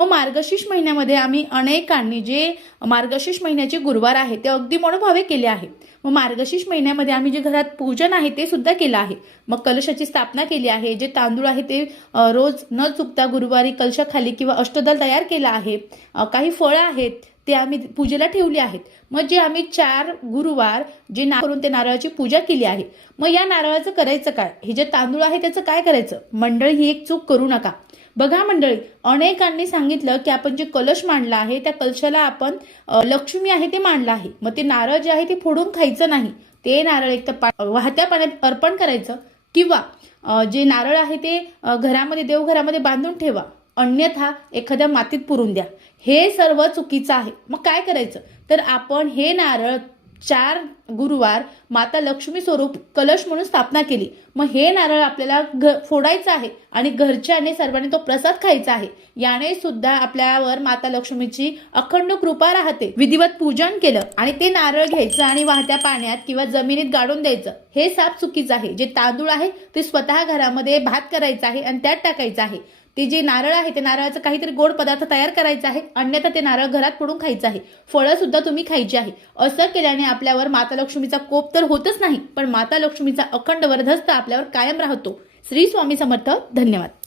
मार्गशीर्ष महिन्यामध्ये आम्ही अनेकांनी जे मार्गशीर्ष महिन्याचे गुरुवार आहे ते अगदी मनोभावे केले आहे। मग मार्गशीर्ष महिन्यामध्ये आम्ही जे घरात पूजन आहे ते सुद्धा केलं आहे। मग कलशाची स्थापना केली आहे, जे तांदूळ आहे ते रोज न चुकता गुरुवारी कलशाखाली किंवा अष्टदल तयार केला आहे। काही फळं आहेत ते आम्ही पूजेला ठेवली आहेत। मग जे आम्ही 4 गुरुवार जे करून ते नारळाची पूजा केली आहे। मग या नारळाचं करायचं काय, हे जे तांदूळ आहे त्याचं काय करायचं मंडळी, ही एक चूक करू नका। बघा मंडळी, अनेकांनी सांगितलं की आपण जे कलश मांडला आहे त्या कलशाला आपण लक्ष्मी आहे ते मांडलं आहे। मग ते नारळ जे आहे ते फोडून खायचं नाही, ते नारळ एक तर वाहत्या पाण्यात अर्पण करायचं किंवा जे नारळ आहे ते घरामध्ये देवघरामध्ये बांधून ठेवा, अन्यथा एखाद्या मातीत पुरून द्या। हे सर्व चुकीचं आहे। मग काय करायचं तर आपण हे नारळ 4 गुरुवार माता लक्ष्मी स्वरूप कलश म्हणून स्थापना केली। मग हे नारळ आपल्याला फोडायचं आहे आणि घरच्याने सर्वांनी तो प्रसाद खायचा आहे। याने सुद्धा आपल्यावर माता लक्ष्मीची अखंड कृपा राहते। विधिवत पूजन केलं आणि ते नारळ घ्यायचं आणि वाहत्या पाण्यात किंवा जमिनीत गाडून द्यायचं, हे साप चुकीचं आहे। जे तांदूळ आहे ते स्वतः घरामध्ये भात करायचा आहे आणि त्यात टाकायचं आहे। ते जे नारळ आहे ते नारळाचं काहीतरी गोड पदार्थ तयार करायचा आहे, अन्यथा ते नारळ घरात फोडून खायचं आहे। फळं सुद्धा तुम्ही खायची आहे। असं केल्याने आपल्यावर माता लक्ष्मीचा कोप तर होतच नाही, पण माता लक्ष्मीचा अखंड वरदहस्त आपल्यावर कायम राहतो। श्री स्वामी समर्थ। धन्यवाद।